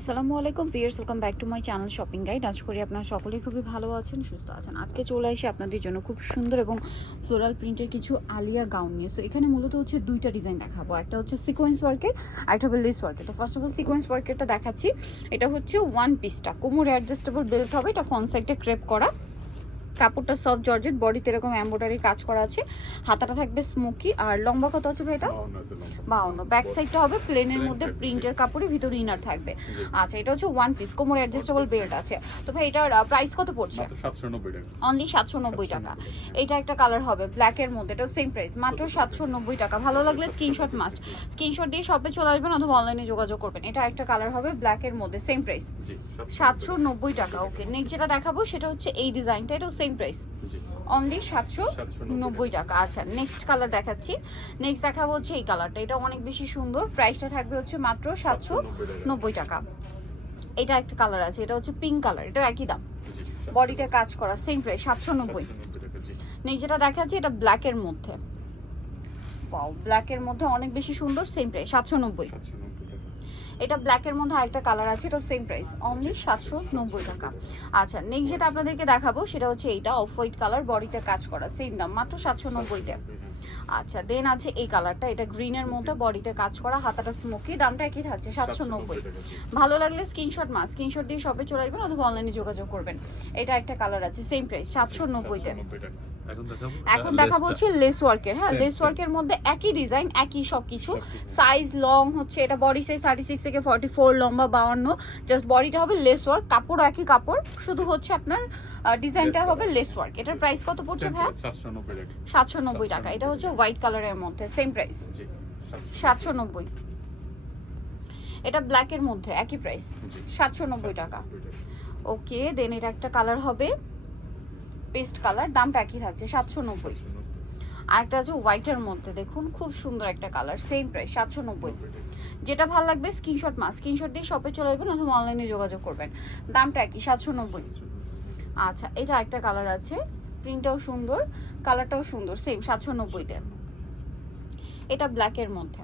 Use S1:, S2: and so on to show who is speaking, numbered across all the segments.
S1: আসসালামু আলাইকুম viewers welcome back to my channel shopping guide আশা করি আপনারা সকলেই খুবই ভালো আছেন, সুস্থ আছেন। আজকে চলে এসে আপনাদের জন্য খুব সুন্দর এবং ফ্লোরাল প্রিন্টের কিছু আলিয়া গাউন নিয়ে। সো এখানে মূলত হচ্ছে দুইটা ডিজাইন দেখাবো। একটা হচ্ছে সিকোয়েন্স ওয়ার্কের একটা হবে লেস ওয়ার্কের তো ফার্স্ট অফ অল সিকোয়েন্স ওয়ার্কেরটা দেখাচ্ছি। এটা হচ্ছে ওয়ান পিসটা কোমর অ্যাডজাস্টেবল বেল্ট হবে, এটা ফন সাইডে ক্রেপ করা। কাপড়টা সফট জর্জেট বডিতে এরকম এম্ব্রয়ডারি কাজ করা আছে। হাতাটা থাকবে স্মোকি আর লম্বা কত আছে ভাই এটা? বাউন্ন ব্যাক সাইডটা হবে প্লেনের মধ্যে প্রিন্টের কাপড়ে ভিতরে ইনার থাকবে। আচ্ছা এটা হচ্ছে ওয়ান পিস কোমর অ্যাডজাস্টেবল বেল্ট আছে। তো ভাই এটার প্রাইস কত পড়ছে? অনলি সাতশো নব্বই টাকা। এটা একটা কালার হবে ব্ল্যাকের মধ্যে এটা সেম প্রাইস মাত্র সাতশো নব্বই টাকা। ভালো লাগলে স্ক্রিনশট মাস্ট স্ক্রিনশট দিয়ে শপে চলে আসবেন অথবা অনলাইনে যোগাযোগ করবেন। এটা একটা কালার হবে ব্ল্যাকের মধ্যে সেম প্রাইস
S2: জি
S1: সাতশো নব্বই টাকা। ওকে নেক্সট যেটা দেখাবো সেটা হচ্ছে এই ডিজাইনটা এটাও সেম প্রাইস অনলি সাতশো নব্বই টাকা। আচ্ছা নেক্সট কালার দেখাচ্ছি। নেক্সট দেখাবো হচ্ছে এই কালারটা এটা অনেক বেশি সুন্দর। প্রাইসটা থাকবে হচ্ছে মাত্র সাতশো নব্বই টাকা। এটা একটা কালার আছে। এটা হচ্ছে পিঙ্ক কালার এটা একই দাম।
S2: জি
S1: বডিতে কাজ করা সেম প্রাইস সাতশো নব্বই।
S2: 790 টাকা জি।
S1: নেক্সট যেটা দেখাচ্ছি এটা ব্ল্যাকের মধ্যে। ব্ল্যাকের মধ্যে অনেক বেশি সুন্দর সেম প্রাইস সাতশো নব্বই এটা ব্ল্যাকের মধ্যে আরেকটা কালার আছে এটা সেম প্রাইস অনলি সাতশো নব্বই টাকা। আচ্ছা নেক্সট যেটা আপনাদেরকে দেখাবো সেটা হচ্ছে এইটা অফ হোয়াইট কালার বডিতে কাজ করা সেম দাম মাত্র সাতশো নব্বইতে আচ্ছা দেন আছে এই কালারটা এটা গ্রিনের মধ্যে বডিতে কাজ করা হাতাটা স্মোকি দামটা একই থাকছে সাতশো নব্বই। ভালো লাগলে স্ক্রিনশট মা স্ক্রিনশট দিয়ে শপে চলে আসবেন অথবা অনলাইনে যোগাযোগ করবেন। এটা একটা কালার আছে সেম প্রাইস সাতশো নব্বইতে
S2: 790 টাকা। এখন দেখাবো?
S1: এখন হচ্ছে লেস ওয়ার্কের হ্যাঁ লেস ওয়ার্কের মধ্যে একই ডিজাইন একই সব কিছু
S2: সবকিছু।
S1: সাইজ লং হচ্ছে এটা বডি সাইজ থার্টি সিক্স থেকে ফর্টি ফোর লম্বা বাউন্ন। জাস্ট বডিটা হবে লেস ওয়ার্ক কাপড় একই কাপড় শুধু হচ্ছে আপনার ডিজাইনটা হবে লেস ওয়ার্ক এটার প্রাইস কত পড়ছে ভাইয়া?
S2: সাতশো নব্বই টাকা।
S1: এটা হচ্ছে হোয়াইট কালারের মধ্যে সেম প্রাইস সাতশো নব্বই। এটা ব্ল্যাকের মধ্যে একই প্রাইস সাতশো নব্বই
S2: 790 টাকা।
S1: ওকে দেন এটা একটা কালার হবে পেস্ট কালার, দামটা একই থাকছে সাতশো নব্বই।
S2: 790
S1: আরেকটা আছে হোয়াইটের মধ্যে, দেখুন, খুব সুন্দর একটা কালার সেম প্রাইস সাতশো নব্বই। যেটা ভালো লাগবে স্ক্রিনশট মাস স্ক্রিনশট দিয়ে শপে চলে আসবেন অথবা অনলাইনে যোগাযোগ করবেন। দামটা একই, সাতশো নব্বই। আচ্ছা এটা একটা কালার আছে প্রিন্টটাও সুন্দর কালারটাও সুন্দর সেম সাতশো নব্বইতে। এটা ব্ল্যাকের মধ্যে।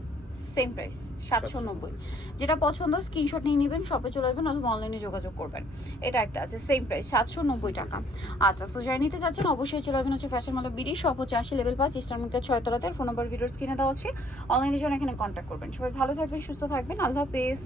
S1: সেম প্রাইস সাতশো নব্বই। যেটা পছন্দ স্ক্রিনশট নিয়ে নেবেন শপে চলে আসবেন অথবা অনলাইনে যোগাযোগ করবেন। এটা একটা আছে সেম প্রাইস সাতশো নব্বই টাকা। আচ্ছা সো যাই নিতে চাচ্ছেন অবশ্যই চলে আসবেন হচ্ছে ফ্যাশন মালা বিডি শপ হচ্ছে আশি লেভেল পাঁচ ইস্টারমুখের ছয়তলাতে। ফোন নম্বর ভিডিওর স্ক্রিনে দেওয়া আছে। অনলাইনে জন্য এখানে কন্ট্যাক্ট করবেন। সবাই ভালো থাকবেন সুস্থ থাকবেন। আল্লাহ হাফেজ।